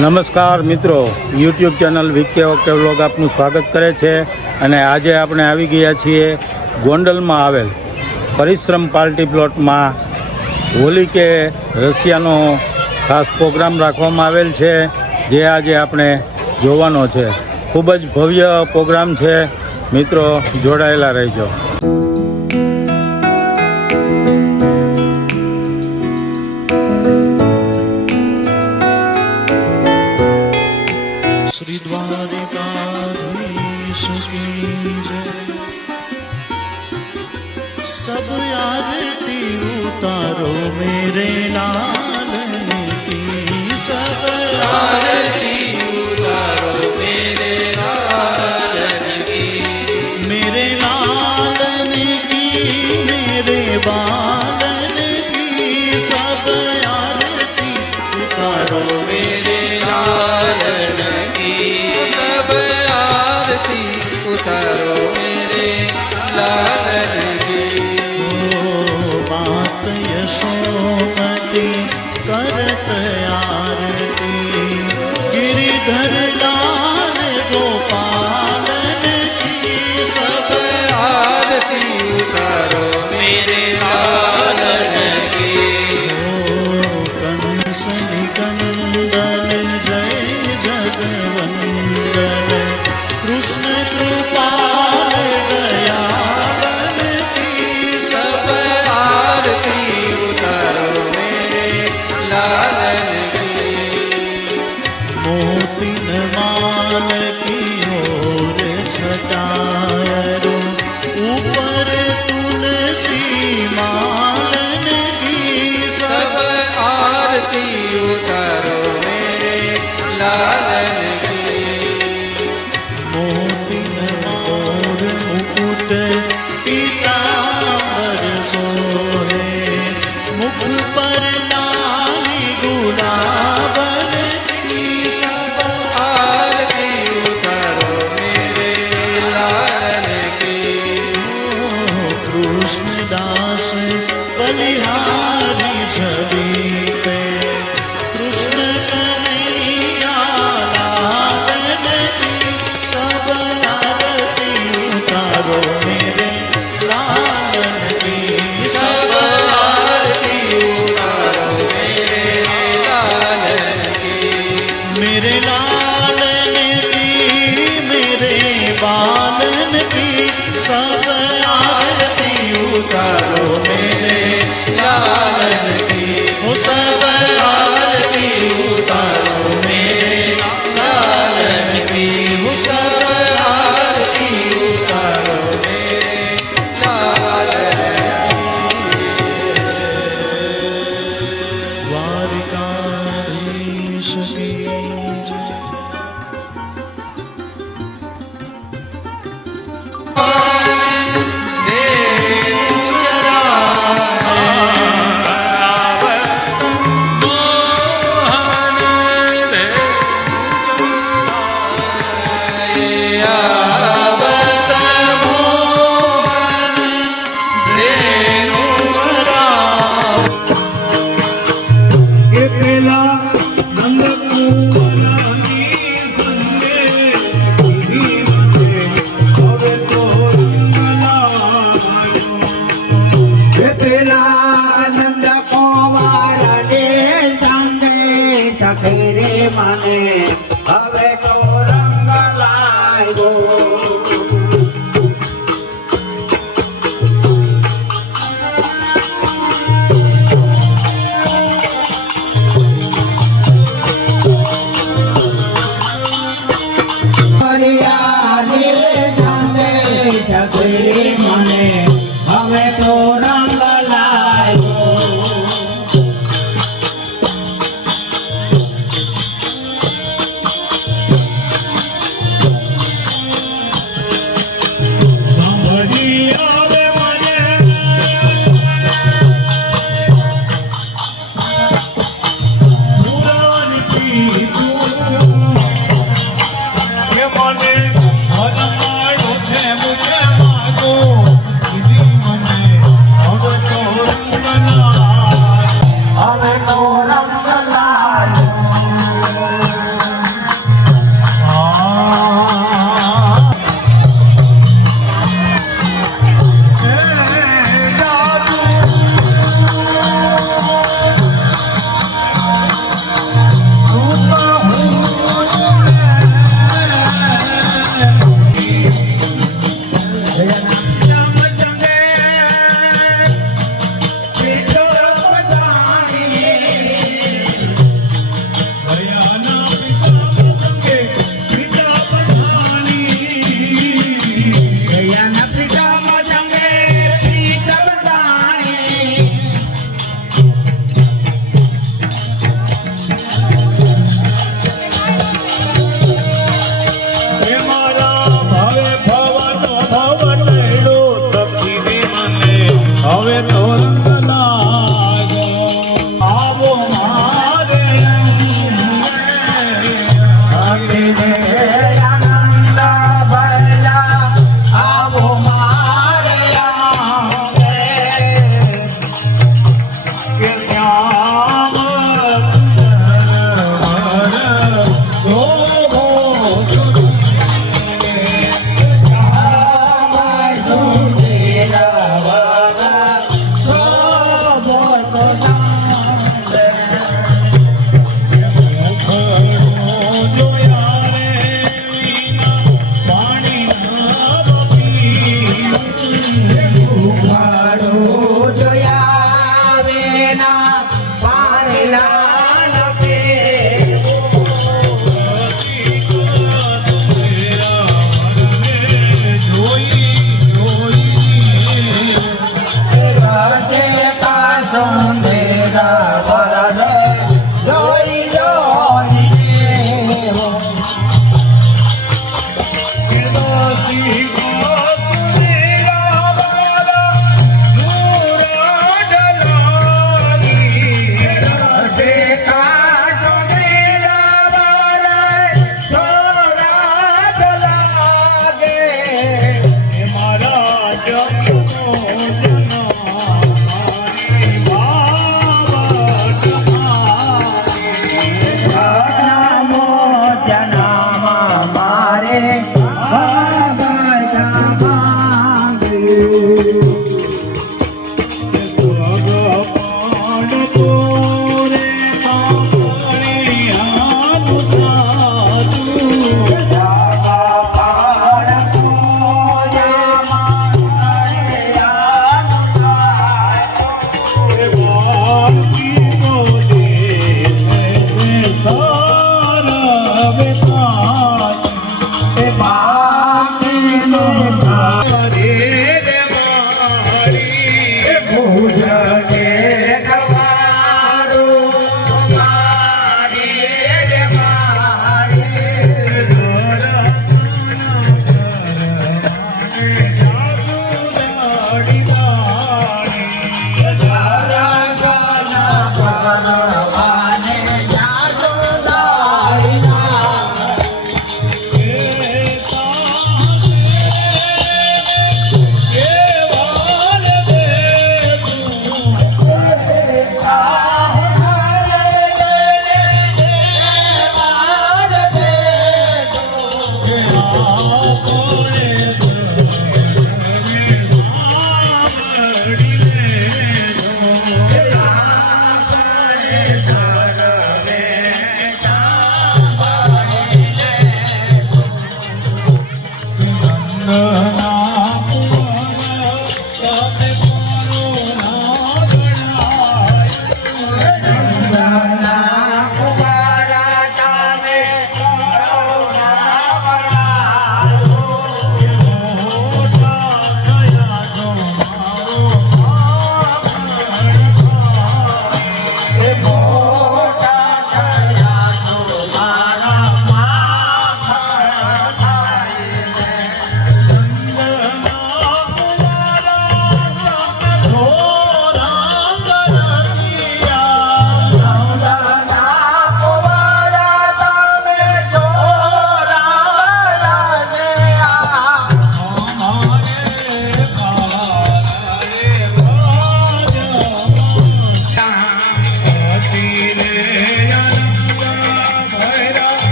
નમસ્કાર મિત્રો, YouTube channel VK okay vlog આપનું સ્વાગત કરે છે. અને આજે આપણે આવી ગયા છીએ ગોંડલમાં આવેલ પરિશ્રમ પાર્ટી પ્લોટમાં હોલી કે રશિયાનો ખાસ પ્રોગ્રામ રાખવામાં આવેલ છે, જે આજે આપણે જોવાનો છે. ખૂબ જ ભવ્ય પ્રોગ્રામ છે. મિત્રો જોડાયેલા રહેજો. श्री द्वारिकाधीश की जय। सब आरती उतारो मेरे लालन की, सब आरती उतारो मेरे लालन की, मेरे लालन की, मेरे बालन की, सब आरती उतारो मेरे लालन उतारो मेरे लालन की। मात यशोमती करत आरती, गिरिधर लाल गोपालन की, सब आरती उतारो मेरे लालन की। कंस निकंदन जय जगवंदन, कृष्ण कृपाल दयालन की, सब आरती उतारो मेरे लालन की। मोतिन माल की ओर छटायरो, ऊपर तुलसी मालन की, सब आरती उतारो मेरे लालन की। मोतिन मोर मुकुट पीतांबर सोहे, मुख पर लाली गुलाबन की, सब आरती उतारो मेरे लालन की। कृष्णदास बलिहारी छवि पे, कृष्ण कन्हैया लालन की, सब आरती उतारो मेरे लालन की, सब आरती उतारो मेरे लालन की। मेरे लालन की, मेरे बालन की, सब आरती उतारो मेरे लालन की, वो सब आरती उतारो मेरे लालन की, वो सब आरती उतारो मेरे लालन की। द्वारिकाधीश की जय। तेरे मने हवे तो रंग लायो, तेरे मने हवे तो रंग लायो। મને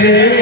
રે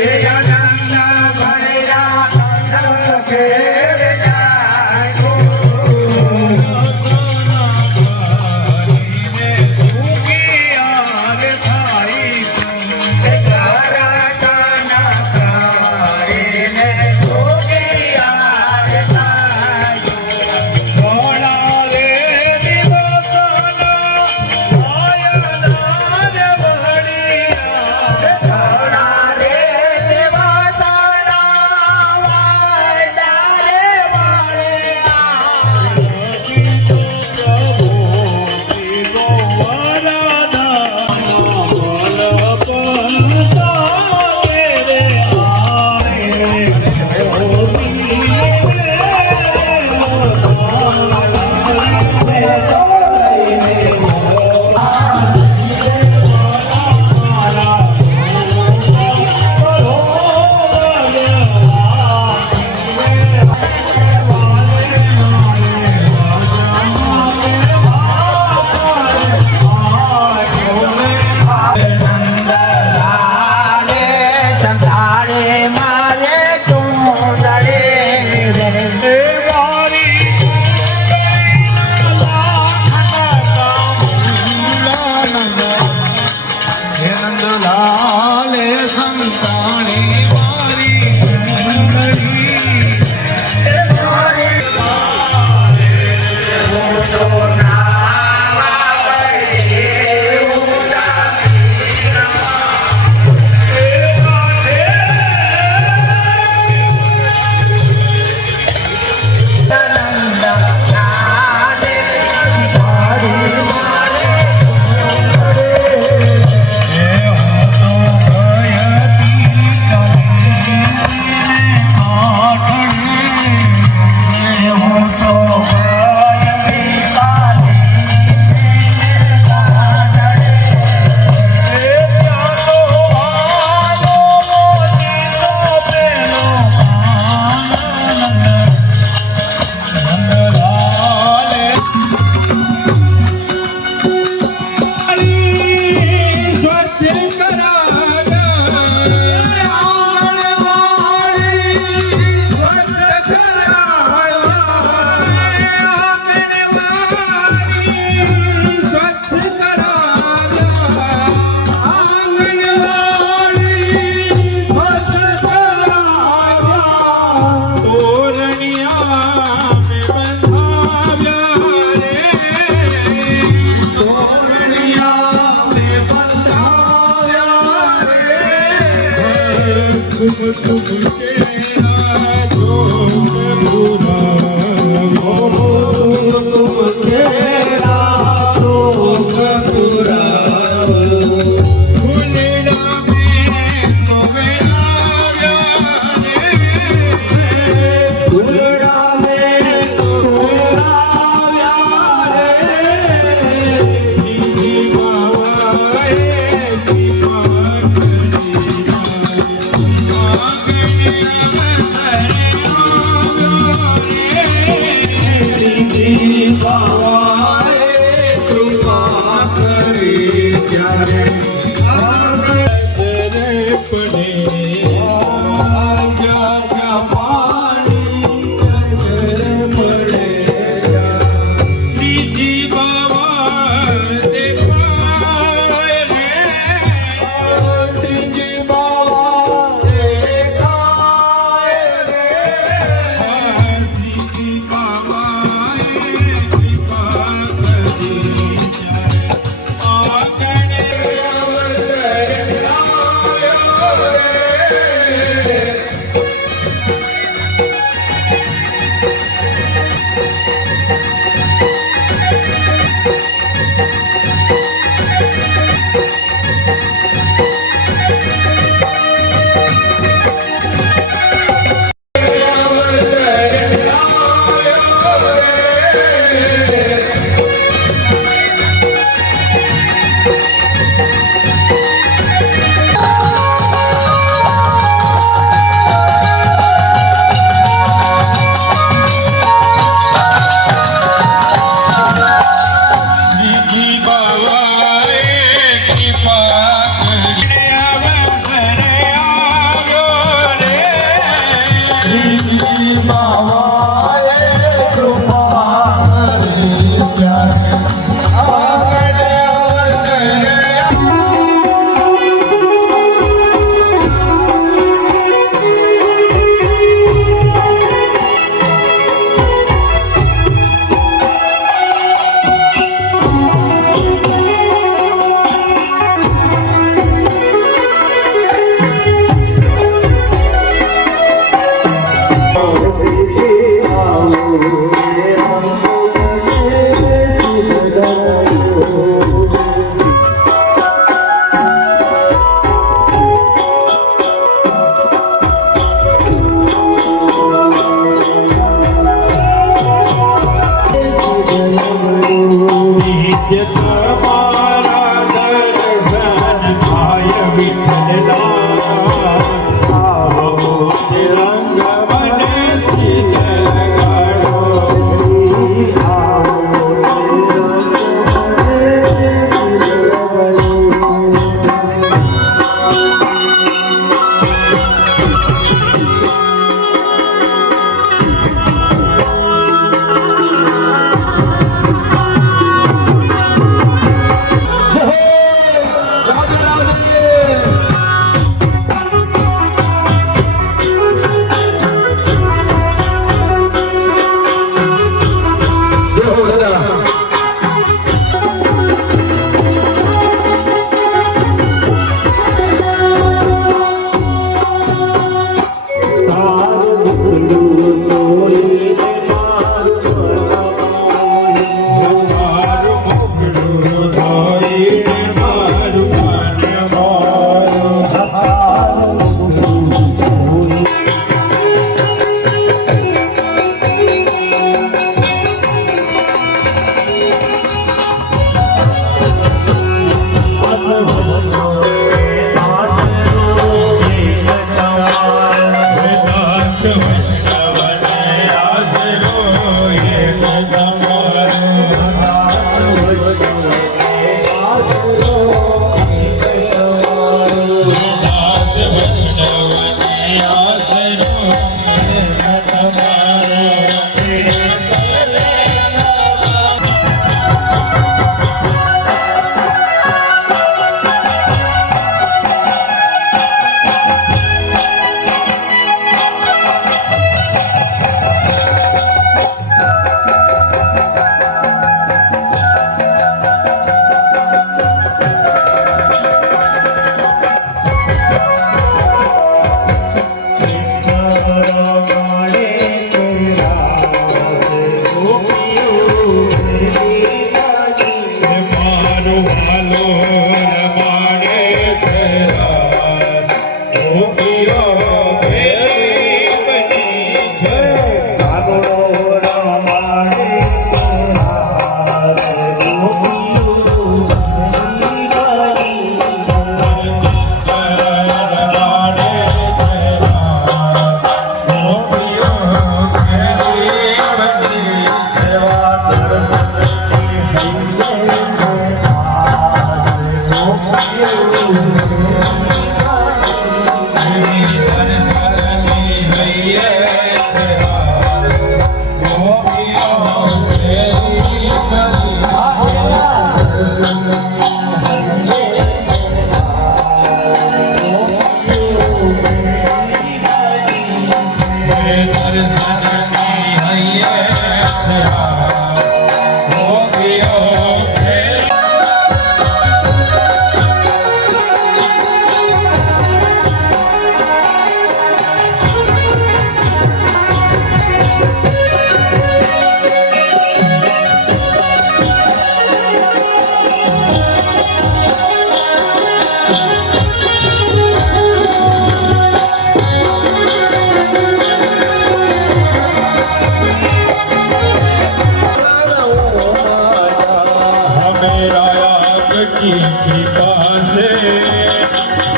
की कृपा से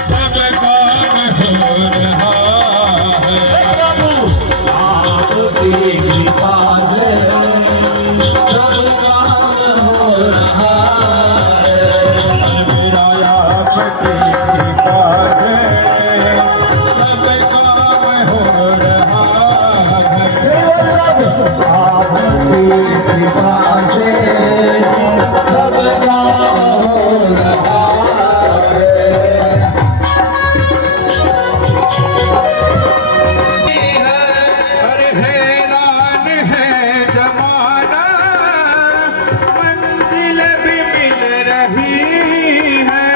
सब काम हो रहा है। आपकी कृपा से सब काम हो रहा है। मेरा आपकी कृपा से सब काम हो रहा है। आपकी कृपा से सब काम हो रहा है। अरे हैरान है जमाना, मंजिल भी मिल रही है।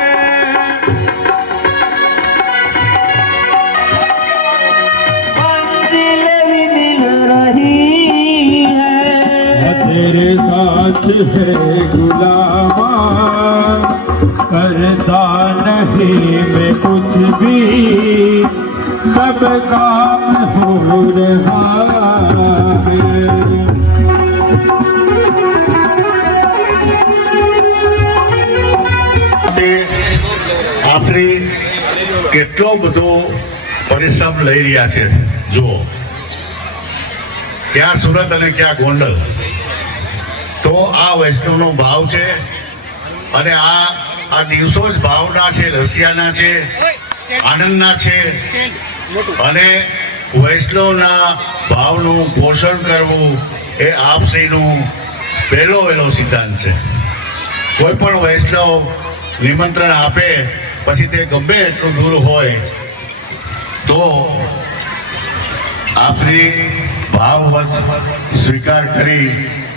मंजिल भी मिल रही है। तेरे साथ है गुलामा, करता नहीं मैं कुछ भी, सब काम हो रहा है। આપણી કેટલો બધો પરિશ્રમ લઈ રહ્યા છે જુઓ, ક્યાં સુરત અને ક્યાં ગોંડલ. તો આ વૈષ્ણવનો ભાવ છે અને આ દિવસો જ ભાવના છે, રસિયાના છે, આનંદના છે. અને વૈષ્ણવના ભાવનું પોષણ કરવું એ આપશ્રીનું વહેલો સિદ્ધાંત છે. કોઈ પણ વૈષ્ણવ નિમંત્રણ આપે પછી તે ગમે એટલું દૂર હોય તો આપશ્રી ભાવવશ સ્વીકાર કરી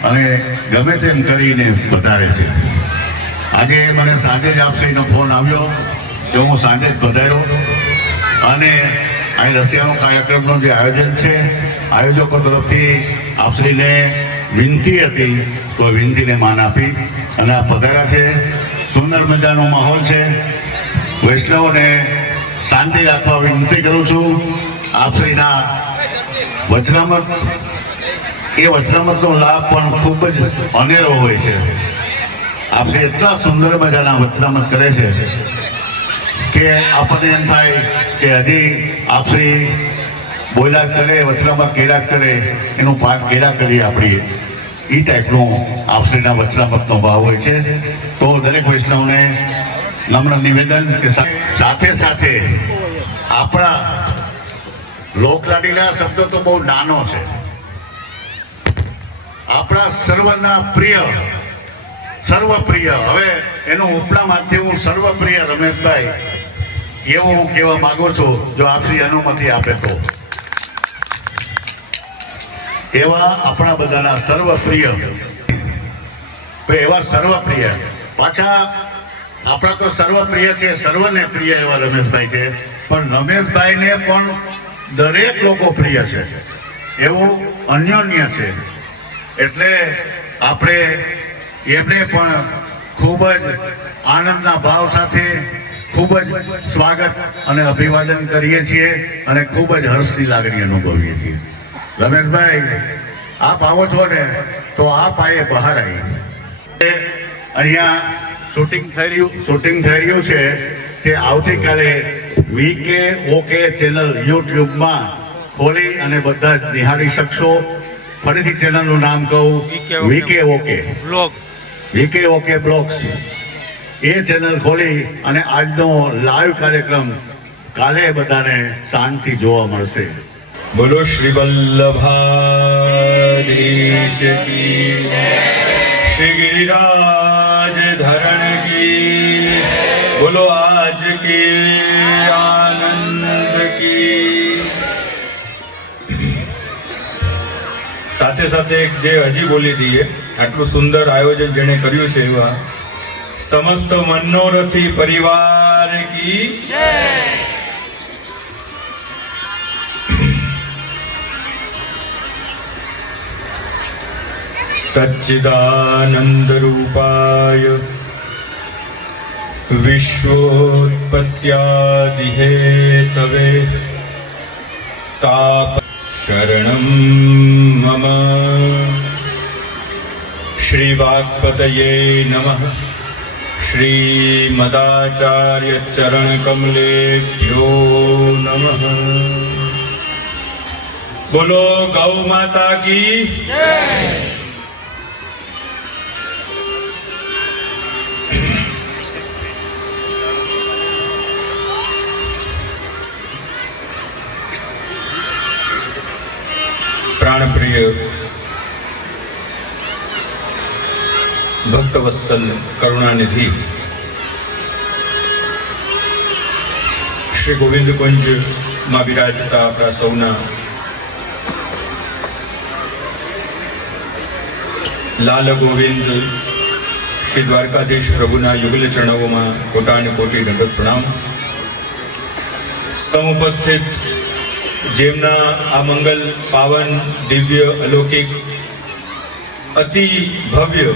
અને ગમે તેમ કરીને વધારે છે. આજે મને સાંજે જ આપશ્રીનો ફોન આવ્યો કે હું સાંજે જ પધાર્યો અને અહીં રસિયાનો કાર્યક્રમનું જે આયોજન છે, આયોજકો તરફથી આપશ્રીને વિનંતી હતી તો વિનંતીને માન આપી અને આ પધાર્યા છે. સુંદર મજાનો માહોલ છે. વૈષ્ણવોને શાંતિ રાખવા વિનંતી કરું છું. આપશ્રીના વચનામૃત, એ વચનામૃતનો લાભ પણ ખૂબ જ અનેરો હોય છે. આપશ્રી એટલા સુંદર મજાના વચનામૃત કરે છે કે આપણને એમ થાય કે હજી આપશ્રી બોલ્યા જ કરે, વચનામૃત કર્યા જ કરે, એનું પાઠ કર્યા કરીએ આપણી. એ ટાઈપનું આપશ્રીના વચનામૃતનો ભાવ હોય છે. તો દરેક વૈષ્ણવને નમ્ર નિવેદન કે સાથે સાથે આપણા લોકલાડીલા શબ્દ તો બહુ નાનો છે. આપણા સર્વના પ્રિય, સર્વપ્રિય, હવે એનું ઉપનામાંથી હું સર્વપ્રિય રમેશભાઈ એવું હું કહેવા માંગુ છું, જો આપશ્રી અનુમતિ આપે તો. એવા આપણા બધાના સર્વપ્રિય, એવા સર્વપ્રિય, પાછા આપણા તો સર્વપ્રિય છે, સર્વને પ્રિય એવા રમેશભાઈ છે, પણ રમેશભાઈને પણ દરેક લોકો પ્રિય છે, એવું અન્યોન્ય છે. એટલે આપણે એમને પણ ખૂબ જ આનંદના ભાવ સાથે ખૂબ જ સ્વાગત અને અભિવાદન કરીએ છીએ અને ખૂબ જ હર્ષની લાગણી અનુભવીએ છીએ. રમેશભાઈ, આપ આવો છો ને તો આપ આએ બહાર આવી. અહીંયા શૂટિંગ થઈ રહ્યું છે તે આવતીકાલે VKOK ચેનલ યુટ્યુબમાં ખોલી અને બધા જ નિહાળી શકશો. ફરીથી ચેનલનું નામ કહું, VKOK બ્લોગ્સ. એ ચેનલ ખોલી અને આજનો લાઈવ કાર્યક્રમ કાલે બધાને શાંતિ જોવા મળશે. બોલો શ્રી વલ્લભાધીશ કી શ્રી ગિરિરાજ ધરણ કી બોલો આજ કી આનંદ કી. સાથે સાથે એક જે હજી બોલી દઈએ, આટલું સુંદર આયોજન જેણે કર્યું છે એવા સમસ્ત મનોરથી પરિવાર કી સચ્ચિદાનંદ રૂપાય વિશ્વોત્પત્યાદિ હેતવે તાપ શરણમ મમ. શ્રી વાગ્પતયે નમઃ. શ્રી મદાચાર્ય ચરણ કમલેભ્યો નમઃ. બોલો ગૌ માતા કી પ્રાણપ્રિય ભક્તવત્સલ કરુણાનિધિ શ્રી ગોવિંદ કુંજમાં બિરાજતા આપણા સૌના લાલ ગોવિંદ શ્રી દ્વારકાધીશ પ્રભુના યુગલ ચરણોમાં કોટાને કોટી દંડવત પ્રણામ. સમુપસ્થિત જેમના આ મંગલ પાવન દિવ્ય અલૌકિક અતિ ભવ્ય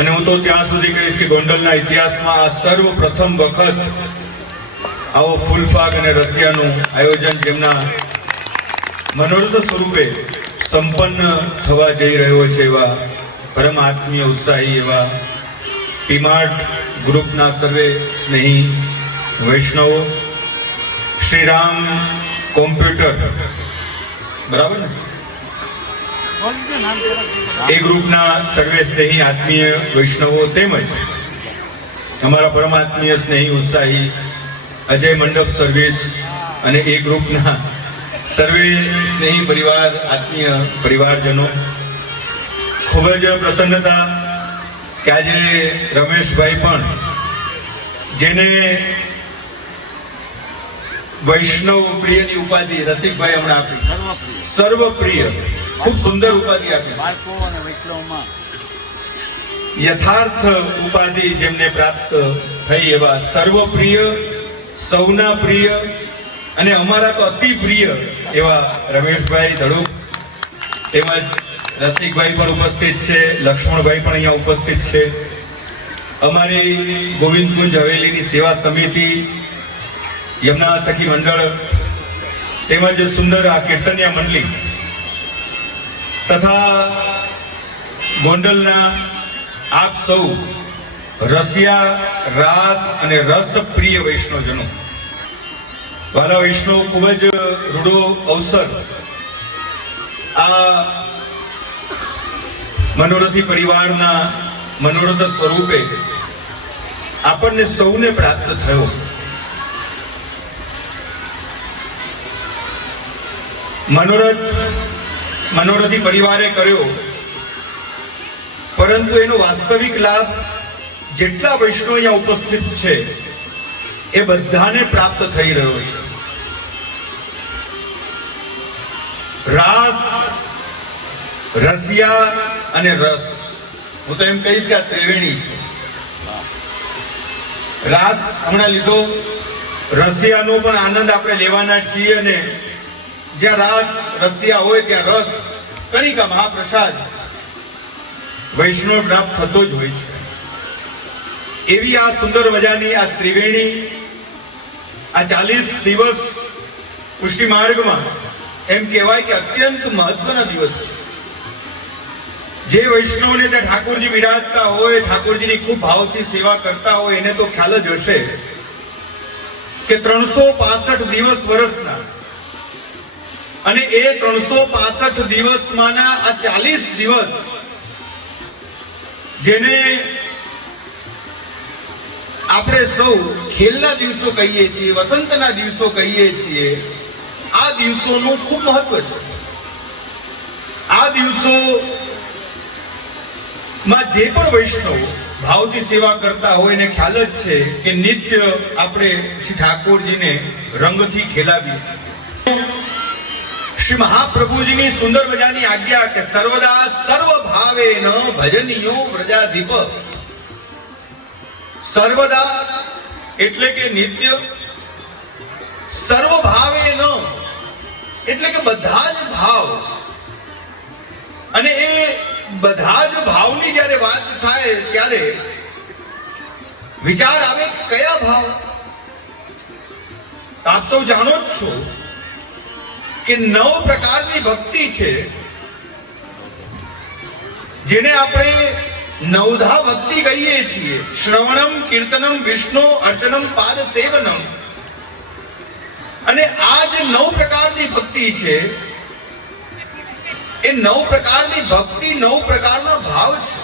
અને હું તો ત્યાં સુધી કહીશ કે ગોંડલના ઇતિહાસમાં આ સર્વપ્રથમ વખત આવો ફૂલફાગ અને રસિયાનું આયોજન જેમના મનોરથ સ્વરૂપે સંપન્ન થવા જઈ રહ્યો છે એવા પરમ આત્મીય ઉત્સાહી એવા પીમાર્ટ ગ્રુપના સર્વે સ્નેહી વૈષ્ણવો, શ્રીરામ કોમ્પ્યુટર બરાબર ને એ ગ્રુપના સર્વે સ્નેહી આત્મીય વૈષ્ણવો તેમજ અમારા પરમાત્મીય સ્નેહી ઉત્સાહી અજય મંડપ સર્વિસ અને એ ગ્રુપના સર્વે સ્નેહી પરિવાર આત્મીય પરિવારજનો, ખૂબ જ પ્રસન્નતા કે આજે રમેશભાઈ પણ જેને વૈષ્ણવ પ્રિયની ઉપાધિ રસિકભાઈ હમણાં આપી, સર્વપ્રિય, ખૂબ સુંદર ઉપાધિ આપી, યથાર્થ ઉપાધિ જેમને પ્રાપ્ત થઈ એવા સર્વપ્રિય, સૌના પ્રિય અને અમારા તો અતિ પ્રિય એવા રમેશભાઈ ધડુક તેમજ રસિકભાઈ પણ ઉપસ્થિત છે, લક્ષ્મણભાઈ પણ અહીંયા ઉપસ્થિત છે. અમારી ગોવિંદકુંજ હવેલીની સેવા સમિતિ, યમુના સખી મંડળ તેમજ સુંદર આ કીર્તનિયા મંડળી તથા ગોંડલના આપ સૌ રસિયા, રાસ અને રસ પ્રિય વૈષ્ણવજનો, વાલા વૈષ્ણવ, ખૂબ જ રૂડો અવસર આ મનોરથી પરિવારના મનોરથ સ્વરૂપે આપણને સૌને પ્રાપ્ત થયો. મનોરથી પરિવારે કર્યો, પરંતુ એનો વાસ્તવિક લાભ જેટલા વૈષ્ણવ અહીંયા ઉપસ્થિત છે એ બધાને પ્રાપ્ત થઈ રહ્યો છે. રાસ, રસિયા અને રસ, હું તો એમ કહીશ કે આ ત્રિવેણી છે. રાસ હમણાં લીધો, રસિયાનો પણ આનંદ આપણે લેવાના છીએ અને જ્યાં રાસ રસિયા હોય ત્યાં રસ કણિકા મહાપ્રસાદ વૈષ્ણવ પ્રાપ્ત થતો જ હોય છે. એવી આ સુંદર મજાની આ ત્રિવેણી, આ 40 દિવસ પુષ્ટિ માર્ગમાં એમ કહેવાય કે અત્યંત મહત્વના દિવસ છે. જે વૈષ્ણવને ત્યાં ઠાકોરજી બિરાજતા હોય, ઠાકોરજીની ખૂબ ભાવથી સેવા કરતા હોય, એને તો ખ્યાલ જ હશે કે 365 દિવસ વર્ષના અને એ 365 દિવસમાંના આ 40 દિવસ જેને આપણે સૌ ખેલના દિવસો કહીએ છીએ, વસંતના દિવસો કહીએ છીએ, આ દિવસોનું ખૂબ મહત્વ છે. આ દિવસોમાં જે પણ વૈષ્ણવ ભાવથી સેવા કરતા હોય એને ખ્યાલ જ છે કે નિત્ય આપણે શ્રી ઠાકોરજીને રંગથી ખેલાવીએ છીએ. શ્રી મહાપ્રભુજીની સુંદર મજાની આજ્ઞા કે સર્વદા સર્વ ભાવે ન ભજનિયો વ્રજાધિપ. સર્વદા એટલે કે નિત્ય, સર્વ ભાવે ન એટલે કે બધા જ ભાવ, અને એ બધા જ ભાવની જ્યારે વાત થાય ત્યારે વિચાર આવે કયા ભાવ. આપ સૌ જાણો જ છો કે 9 પ્રકારની ભક્તિ છે જેને આપણે નવધા ભક્તિ કહીએ છીએ. શ્રવણમ, કીર્તનમ, વિષ્ણુ અર્ચનમ, પાદ સેવનમ. અને આ જે 9 પ્રકારની ભક્તિ છે એ 9 પ્રકારની ભક્તિ 9 પ્રકારના ભાવ છે.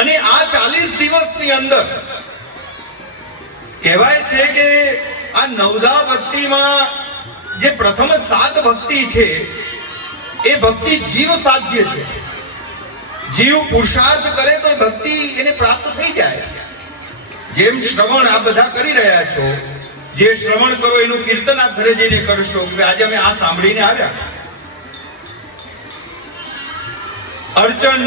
અને આ 40 દિવસની અંદર કહેવાય છે કે આ નવધા ભક્તિમાં જે પ્રથમ 7 ભક્તિ છે એ ભક્તિ જીવ સાધ્ય છે. જીવ પુરુષાર્થ કરે તો એ ભક્તિ એને પ્રાપ્ત થઈ જાય. જેમ શ્રવણ આ બધા કરી રહ્યા છો, જે શ્રવણ કરો એનું કીર્તન આપ ઘરે જઈને કરશો કે આજે અમે આ સાંભળીને આવ્યા. અર્ચન,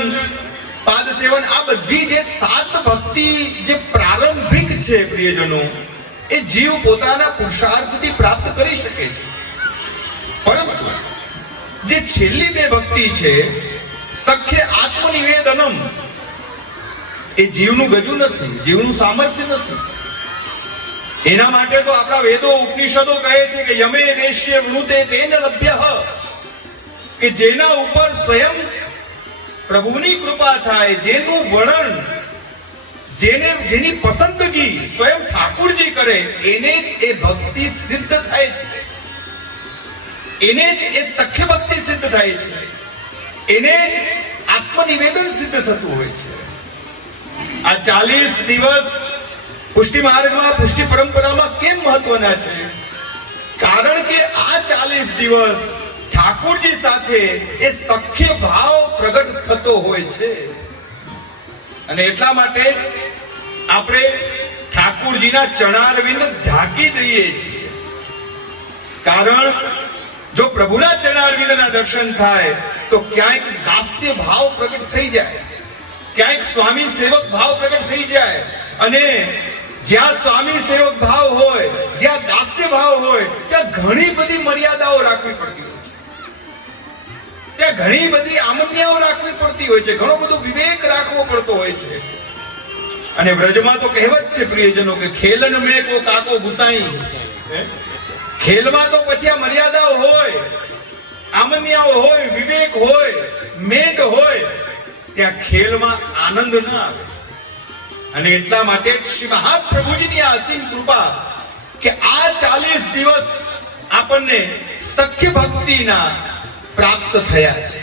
પાદ સેવન, આ બધી જે 7 ભક્તિ જે પ્રારંભિક છે પ્રિયજનો, એ જીવ પોતાના પુરુષાર્થથી પ્રાપ્ત કરી શકે છે. પરંતુ જે છેલ્લી 2 ભક્તિ છે સખ્ય આત્મનિવેદનમ, એ જીવનું ગજુ નથી, જીવનું સામર્થ્ય નથી. એના માટે તો આપણા વેદો ઉપનિષદો કહે છે કે યમે રેષ્ય વૃતે તેન લભ્યઃ, કે જેના ઉપર સ્વયં પ્રભુની કૃપા થાય, જેનું વર્ણન, જેની પસંદગી સ્વયં ઠાકુરજી કરે, એને જ એ ભક્તિ સિદ્ધ થાય છે, એને જ એ સખ્ય ભક્તિ સિદ્ધ થાય છે, એને જ આત્મનિવેદન સિદ્ધ થતું હોય છે. આ 40 દિવસ પુષ્ટિ માર્ગમાં, પુષ્ટિ પરંપરામાં કેમ મહત્વના છે? કારણ કે આ 40 દિવસ ઠાકોરજી સાથે એ સખ્ય ભાવ પ્રગટ થતો હોય છે. અને એટલા માટે જ આપણે ઠાકોરજીના ચરણારવિંદ ઢાંકી દઈએ છીએ. કારણ જો પ્રભુના ચરણારવિંદના દર્શન થાય તો ક્યાંક દાસ્ય ભાવ પ્રગટ થઈ જાય, ક્યાંક સ્વામી સેવક ભાવ પ્રગટ થઈ જાય. અને જ્યાં સ્વામી સેવક ભાવ હોય, જ્યાં દાસ્ય ભાવ હોય, ત્યાં ઘણી બધી મર્યાદાઓ રાખવી પડતી હોય છે, ત્યાં ઘણી બધી આમન્યાઓ રાખવી પડતી હોય છે, ઘણો બધો વિવેક રાખવો પડતો હોય છે. અને વ્રજમાં તો કહેવત છે પ્રિયજનો કે ખેલન મેં કો કાકો ગુસાઈ. ખેલમાં તો પછી આ મર્યાદાઓ હોય, આમન્યાઓ હોય, વિવેક હોય, મેઘ હોય, ત્યાં ખેલમાં આનંદ ન આવે. અને એટલા માટે શ્રી મહાપ્રભુજીની આ અસીમ કૃપા કે આ 40 દિવસ આપણને સખ્ય ભક્તિના પ્રાપ્ત થયા છે.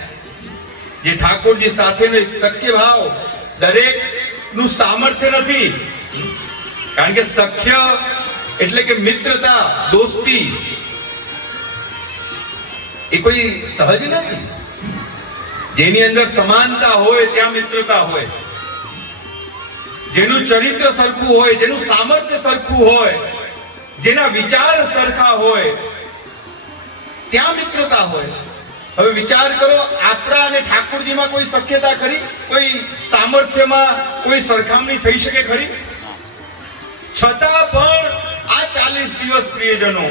જે ઠાકોરજી સાથેનો એક સખ્ય ભાવ, દરેક નું સામર્થ્ય નથી. કારણ કે સખ્ય એટલે કે મિત્રતા, દોસ્તી, એ કોઈ સહજ નથી. જેની અંદર સમાનતા હોય ત્યાં મિત્રતા હોય, જેનું ચરિત્ર સરખું હોય, જેનું સામર્થ્ય સરખું હોય, જેના વિચાર સરખા હોય ત્યાં મિત્રતા હોય. હવે વિચાર કરો, આપણા અને ઠાકોરજીમાં કોઈ શક્યતા ખરી? કોઈ સામર્થ્યમાં કોઈ સરખામણી થઈ શકે ખરી? છતાં પણ આ 40 દિવસ પ્રિયજનો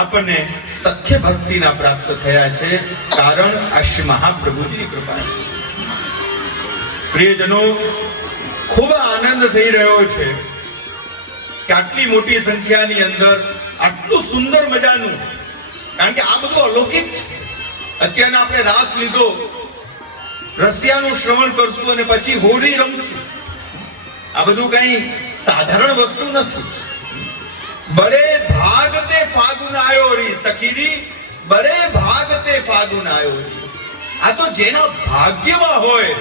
આપણને સખ્ય ભક્તિના પ્રાપ્ત થયા છે. કારણ આ શ્રી મહાપ્રભુજીની કૃપા છે. પ્રિયજનો, ખૂબ આનંદ થઈ રહ્યો છે કે આટલી મોટી સંખ્યાની અંદર આટલું સુંદર મજાનું, કારણ કે આ બધું અલૌકિક છે. અત્યારે આપણે રાસ લીધો, રસિયાનું શ્રવણ કરશું અને પછી હોળી રમશું. આ બધું કઈ સાધારણ વસ્તુ નથી. બડે ભાગતે ફાગુન આયો રી સખીરી, બડે ભાગતે ફાગુન આયો રી. આ તો જેના ભાગ્યમાં હોય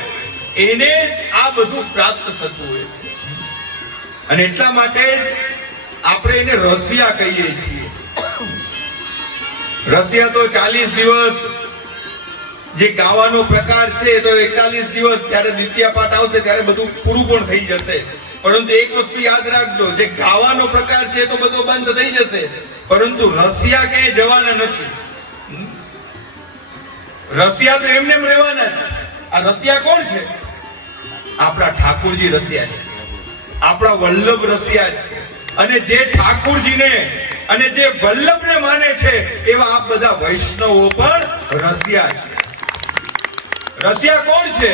એને જ આ બધું પ્રાપ્ત થતું હોય છે. અને એટલા માટે જ આપણે એને રસિયા કહીએ છીએ. રસિયા તો 40 દિવસ જે ગાવાનો પ્રકાર છે, તો 41 દિવસ જ્યારે દ્વિતીય પાઠ આવશે ત્યારે બધું પૂરું પણ થઈ જશે. પરંતુ એક વસ્તુ યાદ રાખજો, જે ગાવાનો પ્રકાર છે તો બધો બંધ થઈ જશે, પરંતુ રસિયા ક્યાંય જવાના નથી. રસિયા તો એમને એમ રહેવાના છે. આ રસિયા કોણ છે? આપણા ઠાકોરજી રસિયા છે, આપણા વલ્લભ રસિયા છે. અને જે ઠાકોરજીને અને જે વલ્લભને માને છે એવા આ બધા વૈષ્ણવો પણ રસિયા છે. રસિયા કોણ છે?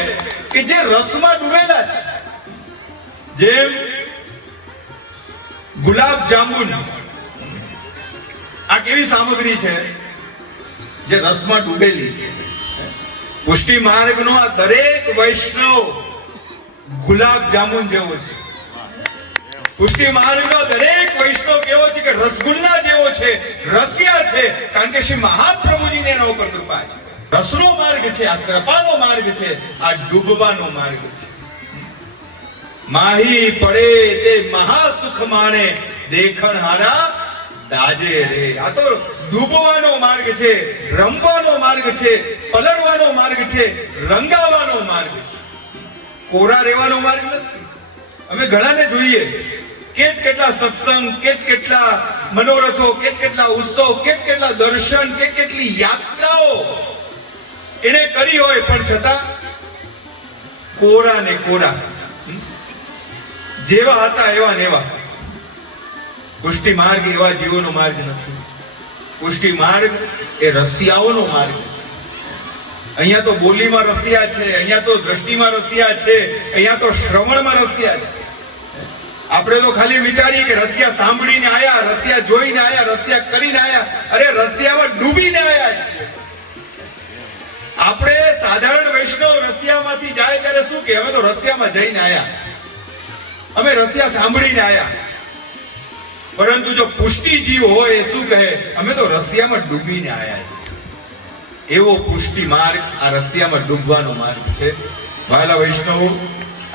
કે જે રસમાં ડૂબેલા છે. જેમ ગુલાબ જાંબુન, આ કેવી સામગ્રી છે? જે રસમાં ડૂબેલી છે. પુષ્ટિ માર્ગનો આ દરેક વૈષ્ણવ ગુલાબ જાંબુન જેવો છે. પુષ્ટિ માર્ગનો દરેક વૈષ્ણવ કેવો છે? કે રસગુલ્લા જેવો છે, રસિયા છે. કારણ કે શ્રી મહાપ્રભુજીને એના ઉપર કૃપા છે. રસનો માર્ગ છે, આ કૃપાનો માર્ગ છે, આ ડૂબવાનો માર્ગ છે. માહી પડે તે મહાસુખ માણે, દેખણ હારા દાજે રે. આ તો ડૂબવાનો માર્ગ છે, રમવાનો માર્ગ છે, પલળવાનો માર્ગ છે, રંગાવાનો માર્ગ છે. કોરા રહેવાનો માર્ગ નથી. અમે ઘણાને જોઈએ કેટલા સત્સંગ, કેટલા મનોરથો, કેટલા ઉત્સવ, કેટલા દર્શન, કેટલી યાત્રાઓ એને કરી હોય, પણ છતાં કોરા ને કોરા, જેવા હતા એવા ને એવા. પુષ્ટિ માર્ગ એવા જીવોનો માર્ગ નથી. પુષ્ટિ માર્ગ એ રસિયાઓનો માર્ગ છે. અહીંયા તો બોલીમાં રસિયા છે, અહીંયા તો દ્રષ્ટિમાં રસિયા છે, અહીંયા તો શ્રવણમાં રસિયા છે. આપણે તો ખાલી વિચારીએ કે રસિયા સાંભળીને આયા, રસિયા જોઈને આયા, રસિયા કરીને આયા. અરે રસિયામાં ડૂબીને આયા છે. આપણે સાધારણ વૈષ્ણવ રસિયામાંથી જાય ત્યારે શું કે અમે તો રસિયામાં જઈને આયા, અમે રસિયા સાંભળીને આયા. પરંતુ જો પુષ્ટિ જીવ હોય એ શું કહે? અમે તો રસિયામાં ડૂબીને આયા. એવો પુષ્ટિ માર્ગ આ રસિયામાં ડૂબવાનો માર્ગ છે વહાલા વૈષ્ણવો.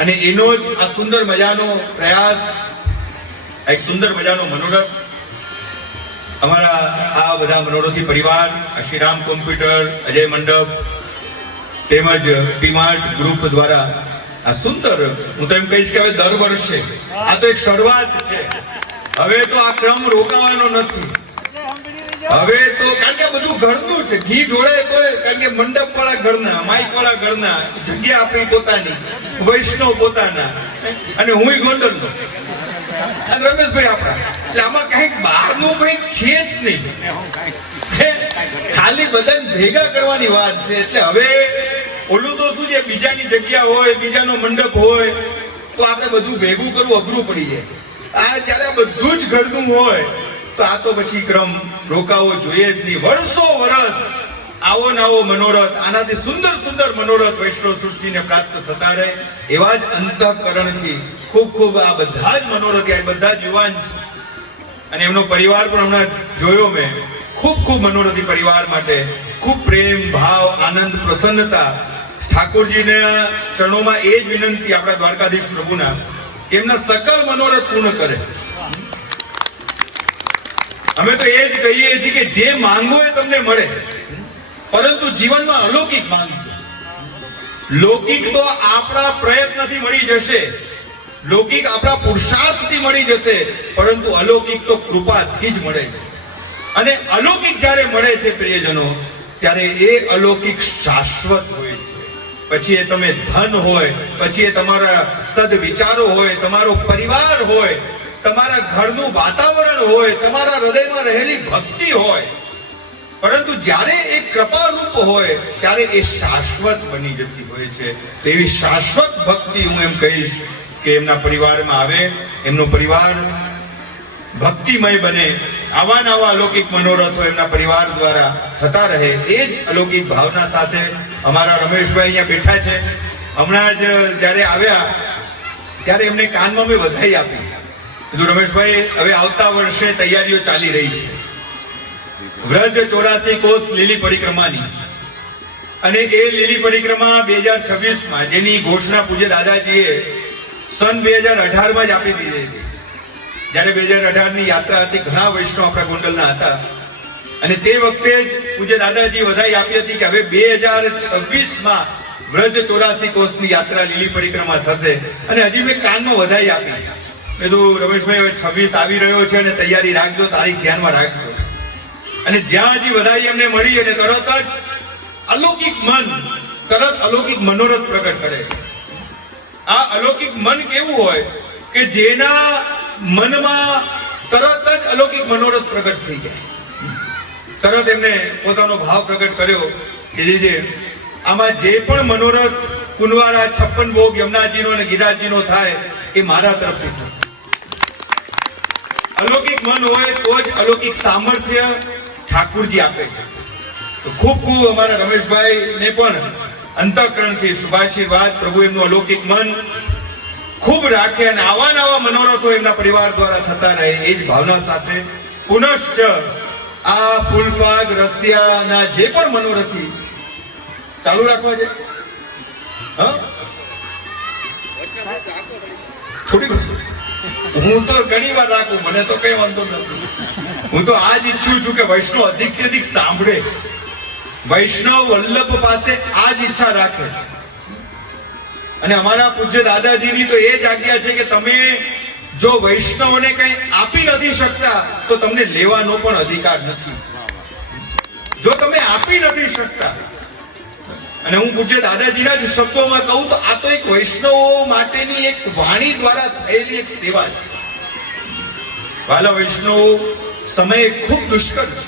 અને એનો જ આ સુંદર મજાનો પ્રયાસ, એક સુંદર મજાનો મનોરથ અમારા આ બધા મનોરથી પરિવાર, શ્રીરામ કોમ્પ્યુટર, અજય મંડપ તેમજ ડીમાર્ટ ગ્રુપ દ્વારા આ સુંદર, હું તો એમ કહીશ કે હવે દર વર્ષે આ તો એક શરૂઆત છે. હવે તો આ ક્રમ રોકાવાનો નથી. હવે તો કારણ કે બધું ઘરનું છે, ઘી ઢોળે તો, કારણ કે મંડપ વાળા ઘરના, માઇક વાળા ઘરના, જગ્યા આપણી પોતાની, વૈષ્ણવ પોતાના, અને હું ગોંડલનો, અને રમેશભાઈ આપણા. એટલે આમાં કંઈક બહારનું કંઈક છે જ નહીં, ખાલી બધાને ભેગા કરવાની વાત છે. એટલે હવે ઓલું તો શું છે, બીજાની જગ્યા હોય, બીજાનો મંડપ હોય તો આપણે બધું ભેગું કરવું અઘરું પડી જાય. આ જ્યારે બધું જ ઘરનું હોય તો આ તો પછી ક્રમ રોકાવો જોઈએ જ નહીં. વર્ષો વર્ષ આવો ને આવો મનોરથ, આનાથી સુંદર સુંદર મનોરથ વૈષ્ણવ સૃષ્ટિને પ્રાપ્ત થતા રહે એવા જ અંતઃકરણથી ખૂબ ખૂબ આ બધા જ મનોરથ, આ બધા જ યુવાન છે અને એમનો પરિવાર પણ હમણાં જોયો મેં. ખૂબ ખૂબ મનોરથી પરિવાર માટે ખૂબ પ્રેમ, ભાવ, આનંદ, પ્રસન્નતા. ઠાકોરજીના ચરણોમાં એ જ વિનંતી આપણા દ્વારકાધીશ પ્રભુના, એમના સકલ મનોરથ પૂર્ણ કરે. અમે તો એ જ કહીએ છીએ કે જે માંગો એ તમને મળે, પરંતુ જીવનમાં અલૌકિક માંગજો. લૌકિક તો આપણા પ્રયત્નથી મળી જશે, લૌકિક આપણા પુરુષાર્થથી મળી જશે, પરંતુ અલૌકિક તો કૃપાથી જ મળે છે. અને અલૌકિક જ્યારે મળે છે પ્રિયજનો, ત્યારે એ અલૌકિક શાશ્વત હોય છે. પછી એ તમે ધન હોય, પછી એ તમારા સદવિચારો હોય, તમારો પરિવાર હોય, તમારા ઘરનું વાતાવરણ હોય, તમારા હૃદયમાં રહેલી ભક્તિ હોય, પરંતુ જ્યારે એ કૃપારૂપ હોય ત્યારે એ શાશ્વત બની જતી હોય છે. તેવી શાશ્વત ભક્તિ હું એમ કહીશ કે એમના પરિવારમાં આવે, એમનો પરિવાર ભક્તિમય બને, આવા નવા અલૌકિક મનોરથો એમના પરિવાર દ્વારા થતા રહે, એ જ અલૌકિક ભાવના સાથે અમારા રમેશભાઈ અહીંયા બેઠા છે. હમણાં જ જ્યારે આવ્યા ત્યારે એમને કાનમાં મેં વધાઈ આપી. કીધું રમેશભાઈ, હવે આવતા વર્ષે તૈયારીઓ ચાલી રહી છે વ્રજ 84 કોષ લીલી પરિક્રમાની, અને એ લીલી પરિક્રમા 2026માં જેની ઘોષણા પૂજ્ય દાદાજીએ સન 2018માં જ આપી દીધી હતી. જ્યારે 2018ની યાત્રા હતી, ઘણા વૈષ્ણવ આપણા ગોંડલના હતા અને તે વખતે જ પૂજ્ય દાદાજી વધાઈ આપી હતી કે હવે 2026માં વ્રજ 84 કોષની યાત્રા લીલી પરિક્રમા થશે. અને હજી મેં કાનમાં વધાઈ આપી. મેં કીધું રમેશભાઈ હવે 26 આવી રહ્યો છે અને તૈયારી રાખજો, તારીખ ધ્યાનમાં રાખજો. અને જ્યાં હજી વધાઈ એમને મળી અને તરત જ અલૌકિક મન, તરત અલૌકિક મનોરથ પ્રગટ કરે છે. આ અલૌકિક મન કેવું હોય કે જેના મનમાં તરત જ અલૌકિક મનોરથ પ્રગટ થઈ જાય. તરત એમને પોતાનો ભાવ પ્રગટ કર્યો કે જે આમાં જે પણ મનોરથ કુંવારા 56 ભોગ યમુનાજીનો અને ગિરિરાજજીનો થાય એ મારા તરફથી થશે. અલૌકિક મન હોય તો જ અલૌકિક સામર્થ્ય ઠાકુરજી આપે છે. તો ખૂબ ખૂબ અમારા રમેશભાઈને પણ અંતઃકરણથી શુભાશીર્વાદ. પ્રભુ એમનું અલૌકિક મન ખૂબ રાખે અને આવા નવા મનોરથો એમના પરિવાર દ્વારા થતા રહે એ જ ભાવના સાથે પુનશ્ચ આ ફૂલફાગ રસિયાના જે પણ મનોરથી ચાલુ રાખવા છે. થોડી હું તો ઘણી વાર રાખું, મને તો કઈ વાંધો નથી. હું તો આજ ઈચ્છું છું કે વૈષ્ણવ અધિકથી અધિક સાંભળે, વૈષ્ણવ વલ્લભ પાસે આ જ ઈચ્છા રાખે. અને અમારા પૂજ્ય દાદાજીની તો એ જ આજ્ઞા છે કે તમે જો વૈષ્ણવને કંઈ આપી નથી શકતા તો તમને લેવાનો પણ અધિકાર નથી. જો તમે આપી નથી શકતા, અને હું પૂજ્ય દાદાજીના જ શબ્દોમાં કહું તો આ તો એક વૈષ્ણવો માટેની એક વાણી દ્વારા થયેલી એક સેવા છે. વાલા વૈષ્ણવો, સમય ખૂબ દુષ્કર છે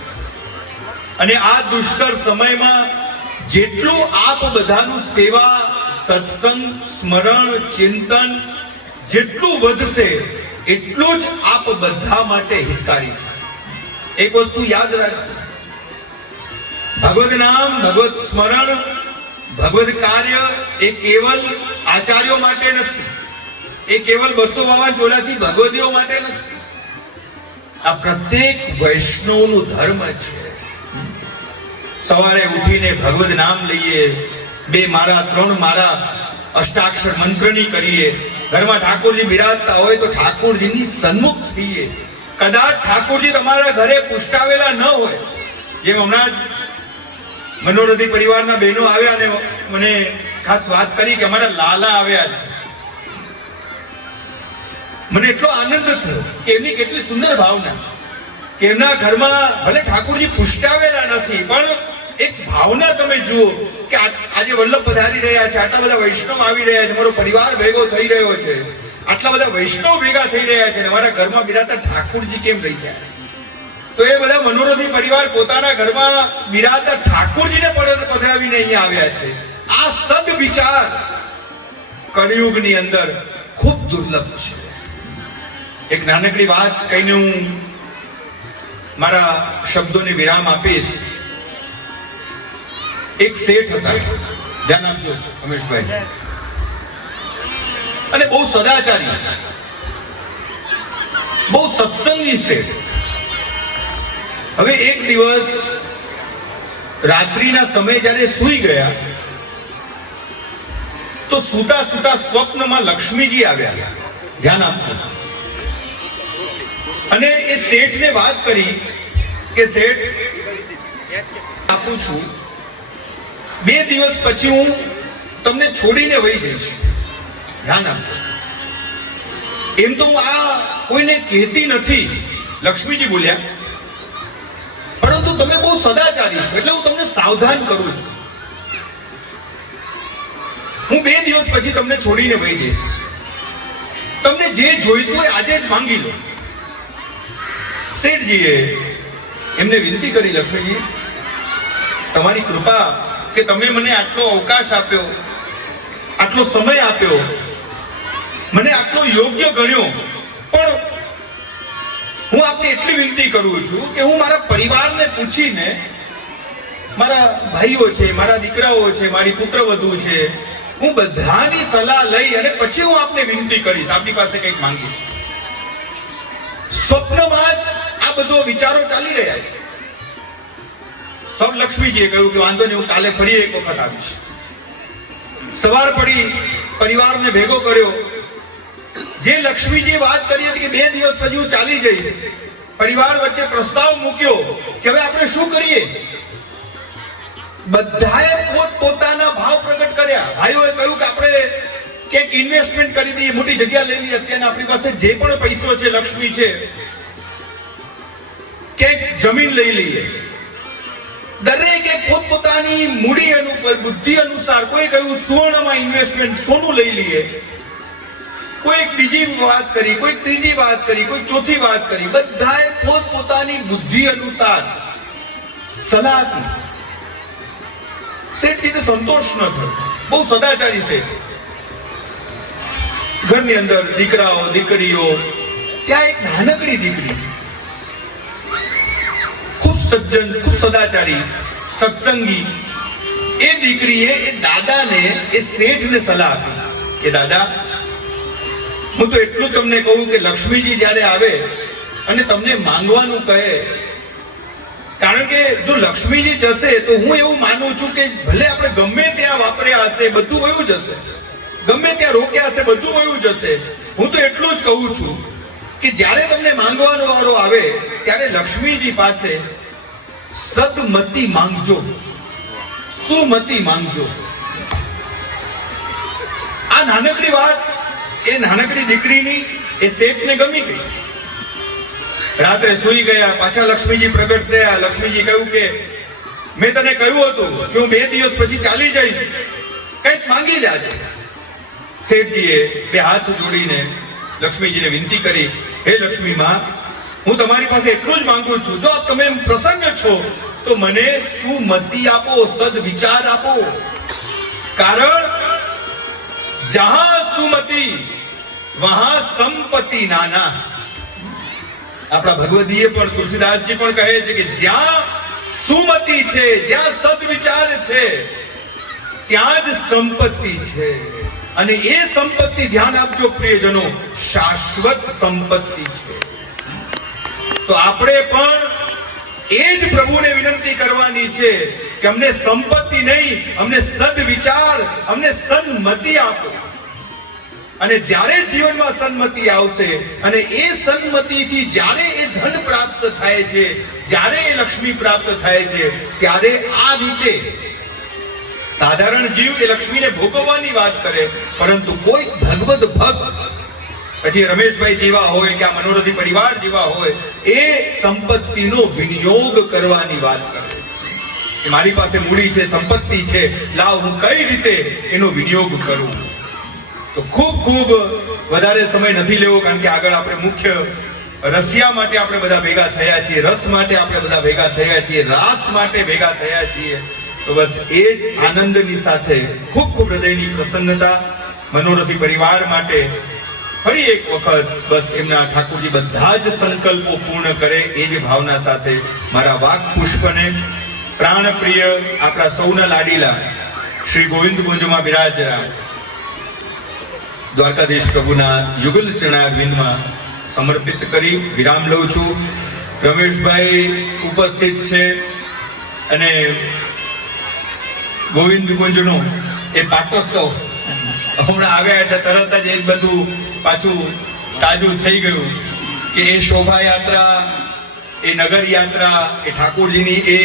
અને આ દુષ્કર સમયમાં જેટલું આપ બધાનું સેવા, સત્સંગ, સ્મરણ, ચિંતન જેટલું વધશે એટલું જ આપ બધા માટે હિતકારી છે. એક વસ્તુ યાદ રાખજો, ભગવદ નામ, ભગવત સ્મરણ, ભગવદ કાર્ય એ કેવલ આચાર્યો માટે નથી, એ કેવલ 284 ભગવદીઓ માટે નથી. આ પ્રત્યેક વૈષ્ણવનું ધર્મ છે. સવારે ઉઠીને ભગવદ નામ લઈએ, 2 માળા 3 માળા અષ્ટાક્ષર મંત્રની કરીએ. ઘરમાં ઠાકોરજી બિરાજતા હોય તો ઠાકોરજીની સન્મુખ થઈએ. કદાચ ઠાકોરજી તમારા ઘરે પુષ્ટાવેલા ન હોય, જેમ હમણાં જ મનોરથી પરિવારના બહેનો આવ્યા અને મને ખાસ વાત કરી કે અમારા લાલા આવ્યા છે. મને એટલો આનંદ થયો કે એમની કેટલી સુંદર ભાવના કે એમના ઘરમાં ભલે ઠાકોરજી પુષ્ટાવેલા નથી પણ એક ભાવના તમે જુઓ કે આજે વલ્લભ પધારી રહ્યા છે, આટલા બધા વૈષ્ણવ આવી રહ્યા છે, મારો પરિવાર ભેગો થઈ રહ્યો છે, આટલા બધા વૈષ્ણવ ભેગા થઈ રહ્યા છે અને અમારા ઘરમાં બિરાજતા ઠાકોરજી કેમ રહી ગયા? તો એ બધા મનોરથી પરિવાર પોતાના ઘરમાં બિરાજતા ઠાકોરજીને પધરાવીને અહીંયા આવ્યા છે. આ સદવિચાર કળિયુગની અંદર ખૂબ દુર્લભ છે. એક નાનકડી વાત કહીને હું મારા શબ્દોને વિરામ આપીશ. એક શેઠ હતા, ધ્યાન આપજો રમેશભાઈ, અને બહુ સદાચારી, બહુ સત્સંગી શેઠ. હવે એક દિવસ રાત્રિના સમયે જ્યારે સૂઈ ગયા તો સૂતા સૂતા સ્વપ્નમાં લક્ષ્મીજી આવ્યા. ધ્યાન આપજો. અને એ શેઠને વાત કરી કે શેઠ, આપું છું, 2 દિવસ પછી હું તમને છોડીને વહી જઈશ. ધ્યાન આપજો. એમ તો હું આ કોઈને કહેતી નથી, લક્ષ્મીજી બોલ્યા, પરંતુ તમે બહુ સદાચારી છો એટલે હું તમને સાવધાન કરું છું. હું 2 દિવસ પછી તમને છોડીને વહી જઈશ. તમને જે જોઈતું હોય આજે જ માંગી લો. શેઠજીએ એમને વિનંતી કરી, લક્ષ્મીજી, તમારી કૃપા કે તમે મને આટલો અવકાશ આપ્યો, આટલો સમય આપ્યો, મને આટલો યોગ્ય ગણ્યો, પણ હું આપને એટલી વિનંતી કરું છું કે હું મારા પરિવારને પૂછીને, મારા ભાઈઓ છે, મારા દીકરાઓ છે, મારી પુત્રવધુ છે, હું બધાની સલાહ લઈ અને પછી હું આપને વિનંતી કરીશ, આપની પાસે કંઈક માંગીશ. સ્વપ્નમાં જ આ બધો વિચારો ચાલી રહ્યા છે. સૌ લક્ષ્મીજીએ કહ્યું કે વાંધો નહીં, હું કાલે ફરી એક વખત આવીશ. સવાર પડી, પરિવારને ભેગો કર્યો, જે લક્ષ્મીજી વાત કરી હતી કે 2 દિવસ પછી હું ચાલી જઈશ, પરિવાર વચ્ચે પ્રસ્તાવ મૂક્યો કે હવે આપણે શું કરીએ. બધાએ પોતપોતાના ભાવ પ્રગટ કર્યા. ભાઈઓએ કહ્યું કે આપણે ક્યાંક ઇન્વેસ્ટમેન્ટ કરી દઈએ, મોટી જગ્યા લઈ લઈએ, અત્યારે આપણી પાસે જે પણ પૈસો છે, લક્ષ્મી છે, ક્યાંક જમીન લઈ લઈએ. દરેકે પોતપોતાની મૂડી અનુસાર, બુદ્ધિ અનુસાર, કોઈ કહ્યું સુવર્ણમાં ઇન્વેસ્ટમેન્ટ, સોનું લઈ લઈએ, કોઈ બીજી વાત કરી, કોઈ ત્રીજી વાત કરી, કોઈ ચોથી વાત કરી. બધાએ પોતપોતાની બુદ્ધિ અનુસાર સલાહ આપી. શેઠ કીધું સંતોષ ન થયો. બહુ સદાચારી છે. ઘરની અંદર દીકરાઓ દીકરીઓ, ત્યાં એક નાનકડી દીકરી, ખૂબ સજ્જન, ખૂબ સદાચારી, સત્સંગી. એ દીકરીએ એ દાદાને, એ શેઠને સલાહ આપી કે દાદા, હું તો એટલું તમને કહું કે લક્ષ્મીજી જ્યારે આવે અને તમને માંગવાનું કહે, કારણ કે જો લક્ષ્મીજી જશે તો હું એવું માનું છું કે ભલે આપણે ગમે ત્યાં વાપર્યા હશે, બધું વયું જશે, ગમે ત્યાં રોક્યા હશે, બધું વયું જશે. હું તો એટલું જ કહું છું કે જ્યારે તમને માંગવાનો વારો આવે ત્યારે લક્ષ્મીજી પાસે સદમતી માંગજો, સુમતી માંગજો. આ નાનકડી વાત એ નાનકડી દીકરીની એ શેઠને ગમી ગઈ. રાત્રે સૂઈ ગયા, પાછા લક્ષ્મીજી પ્રગટ થયા. લક્ષ્મીજી કહ્યું કે મેં તને કહ્યું હતું કે હું 2 દિવસ પછી ચાલી જઈશ, કંઈક માંગી લેજે. શેઠજીએ 2 હાથ જોડીને લક્ષ્મીજીને વિનંતી કરી, હે લક્ષ્મી માં, હું તમારી પાસે એટલું જ માંગુ છું, જો તમે પ્રસન્ન છો તો મને સુમતિ આપો, સદવિચાર આપો. કારણ જહાં સુમતિ વહાં સંપત્તિ નાના. આપણા ભગવદીએ પણ, તુલસીદાસજી પણ કહે છે કે જ્યાં સુમતિ છે, જ્યાં સદવિચાર છે, ત્યાં જ સંપત્તિ છે. અને એ સંપત્તિ, ધ્યાન આપજો પ્રિયજનો, શાશ્વત સંપત્તિ છે. તો આપણે પણ એ જ પ્રભુને વિનંતી કરવાની છે કે અમને સંપત્તિ નહીં, અમને સદવિચાર, અમને સન્મતિ આપો. અને જ્યારે જીવનમાં સન્મતિ આવશે અને એ સન્મતિથી જ્યારે એ ધન પ્રાપ્ત થાય છે, જ્યારે એ લક્ષ્મી પ્રાપ્ત થાય છે, ત્યારે આ રીતે સાધારણ જીવ એ લક્ષ્મીને ભોગવવાની વાત કરે, પરંતુ કોઈ ભગવદ ભક્ત, પછી રમેશભાઈ જેવા હોય કે આ મનોરથી પરિવાર જેવા હોય, એ સંપત્તિનો વિનિયોગ કરવાની વાત કરે કે મારી પાસે મૂડી છે, સંપત્તિ છે, લાવ હું કઈ રીતે એનો વિનિયોગ કરું. તો ખૂબ ખૂબ વધારે સમય નથી લેવો, કારણ કે આગળ આપણે મુખ્ય રસિયા માટે આપણે બધા ભેગા થયા છીએ, રસ માટે આપણે બધા ભેગા થયા છીએ, રાસ માટે ભેગા થયા છીએ. તો બસ એ જ આનંદની સાથે ખૂબ ખૂબ હૃદયની પ્રસન્નતા મનોરથી પરિવાર માટે ફરી એક વખત બસ એમના ઠાકોરજી બધા જ સંકલ્પો પૂર્ણ કરે એ જ ભાવના સાથે મારા વાક પુષ્પને પ્રાણ પ્રિય આપણા સૌના લાડીલા શ્રી ગોવિંદ કુંજમાં બિરાજરા દ્વારકાધીશ પ્રભુના યુગલ ચરણારવિંદમાં સમર્પિત કરી વિરામ લઉં છું. રમેશભાઈ ઉપસ્થિત છે અને ગોવિંદ કુંજનો એ પાટોત્સવ હમણાં આવ્યા એટલે તરત જ એક બધું પાછું તાજું થઈ ગયું કે એ શોભાયાત્રા, એ નગર યાત્રા, એ ઠાકોરજીની એ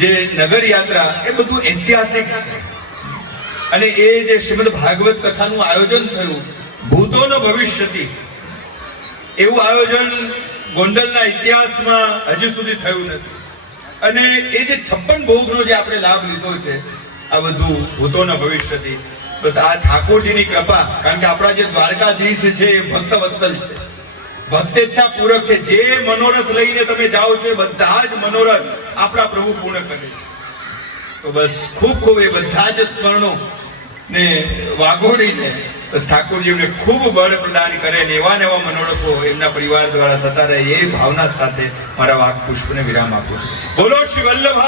જે નગર યાત્રા, એ બધું ઐતિહાસિક છે. અને એ જે શ્રીમદ ભાગવત કથાનું આયોજન થયું ભૂતોનો ભવિષ્યથી, એવું આયોજન ગોંડલના ઇતિહાસમાં હજુ સુધી થયું નથી. અને એ જે 56 ભોગનો જે આપણે લાભ લીધો છે, આ બધું ભૂતોના ભવિષ્યથી, બસ આ ઠાકોરજીની કૃપા. કારણ કે આપણા જે દ્વારકાધીશ છે એ ભક્ત વત્સલ છે, ભક્તેચ્છા પૂરક છે. જે મનોરથ લઈને તમે જાઓ છો એ બધા જ મનોરથ આપણા પ્રભુ પૂર્ણ કરે છે. તો બસ ખૂબ ખૂબ એ બધા જ સ્મરણો ને વાગોડીને બસ ઠાકોરજી એમને ખૂબ બળ પ્રદાન કરે ને એવા ને એવા મનોરથો એમના પરિવાર દ્વારા થતા રહે એ ભાવના સાથે મારા વાક પુષ્પને વિરામ આપું છું. બોલો શ્રી વલ્લભ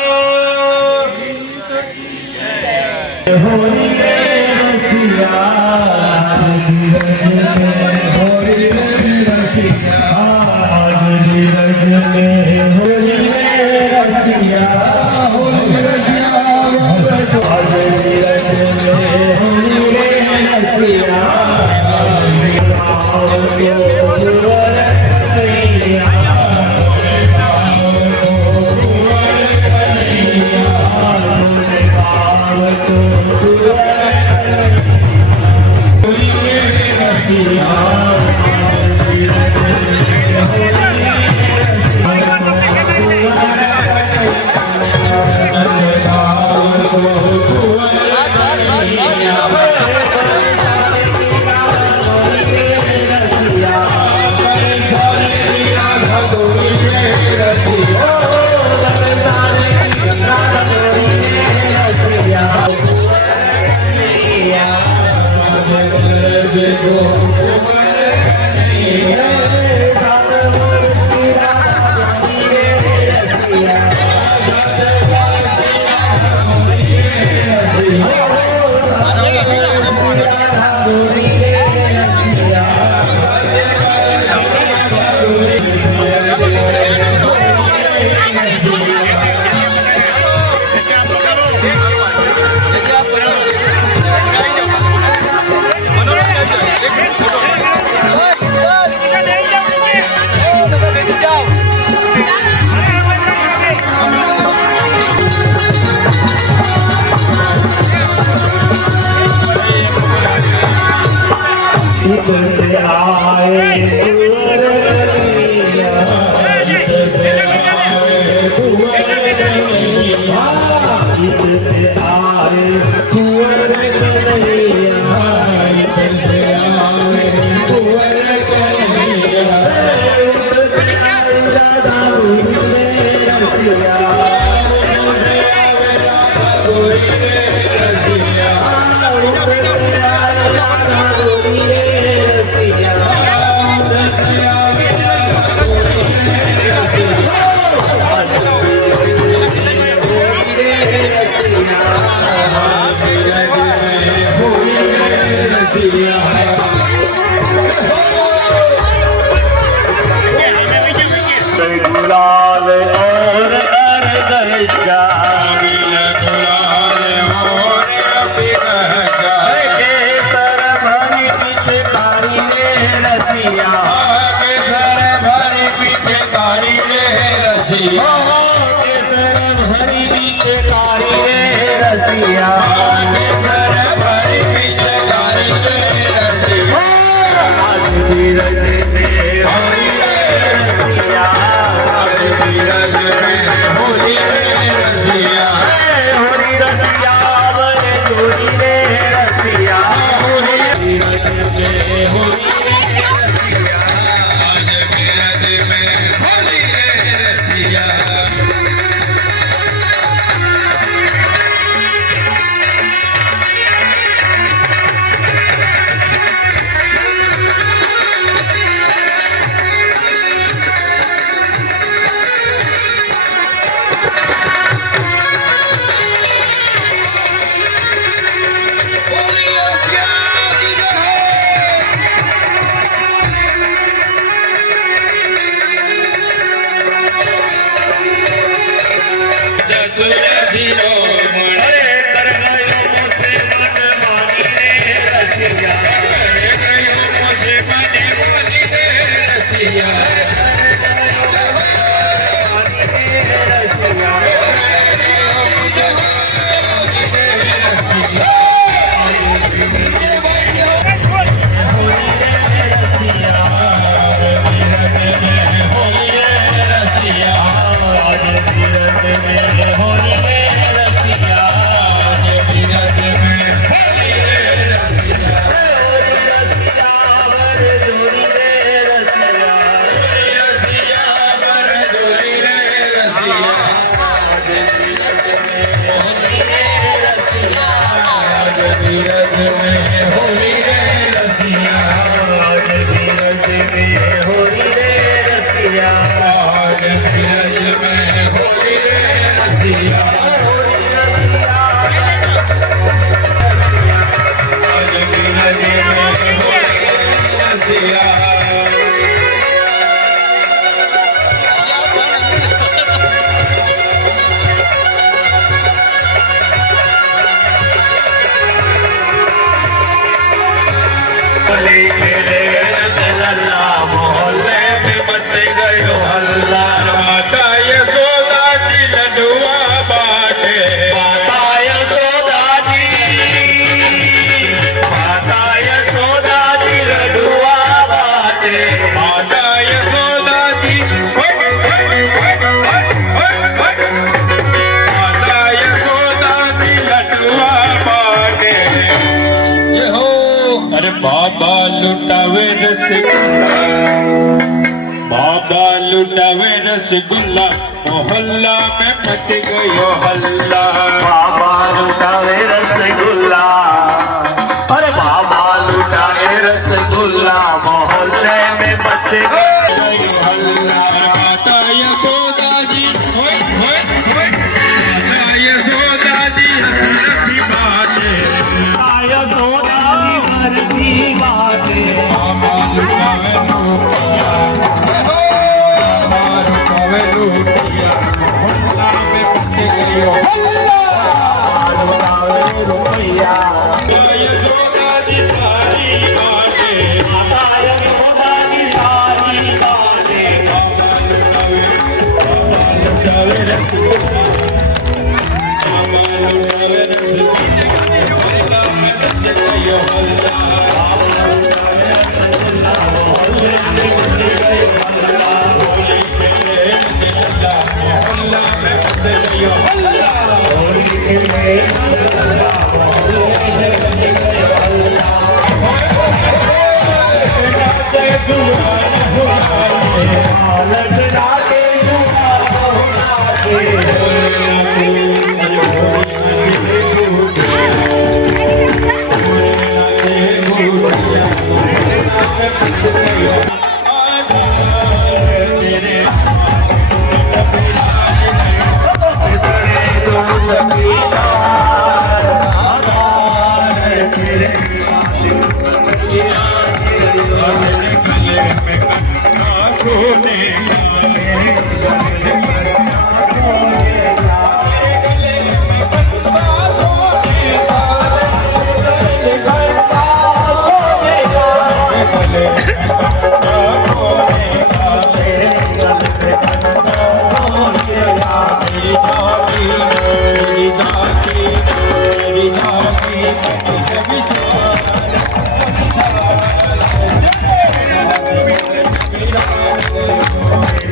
गुलाल और अरगजा केसर भरी पिचकारी रे रसिया केसर भरी पिचकारी रे रसिया आज धीरज में होली रे रसिया होली रसिया बड़े जोड़ी रे रसिया मोहल्ले में मच गयो हल्ला बाबा लुटावे रसगुल्ला मोहल्ला में मच गयो हल्ला बाबा लुटावे रसगुल्ला अरे बाबा लुटाए रसगुल्ला मोहल्ले में मच गए माता यशोदा जी होय होय होय माता यशोदा जी हंसती बाटे आया सोदा मरती बातें बाबा लुटावे लूटिया बाबा लुटावे लूटिया मोहल्ला में मच गयो रुपया यशोदा जी सारी बाटे आया सोदा की सारी बातें लुटावे रसगुल्ला बाबा लुटावे रसगुल्ला में मच गयो हल्ला मोहल्ला में मच गयो हल्ला मेरी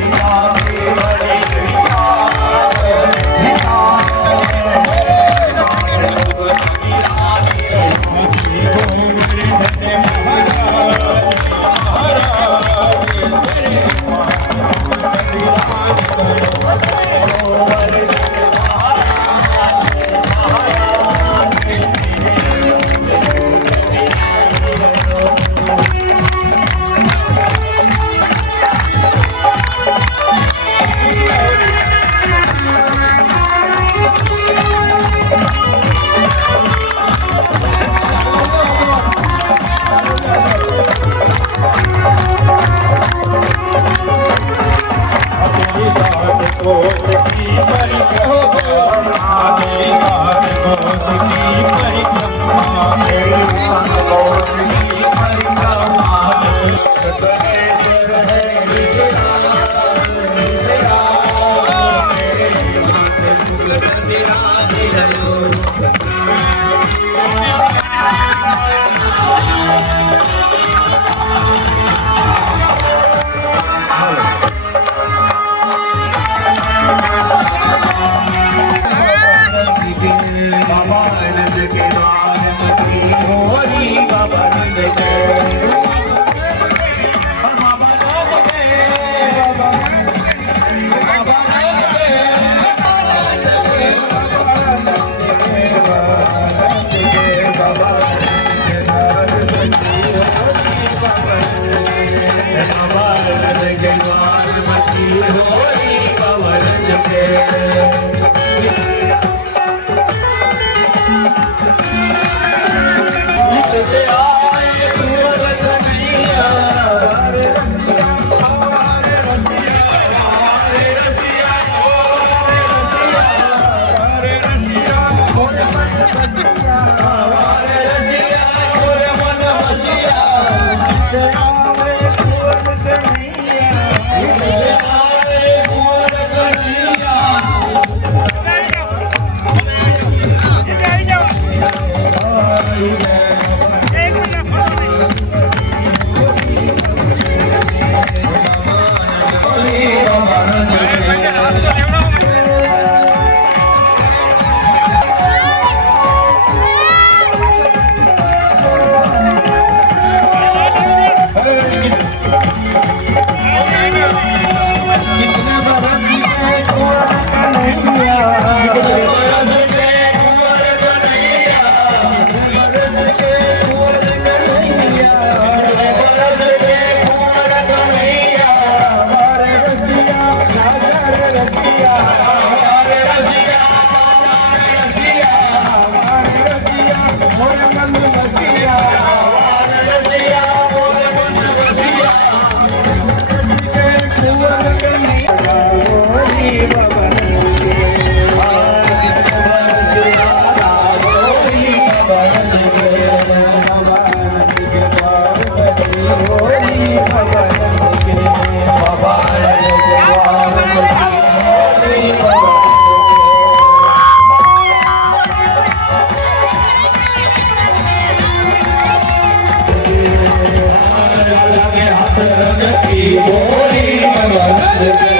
Baba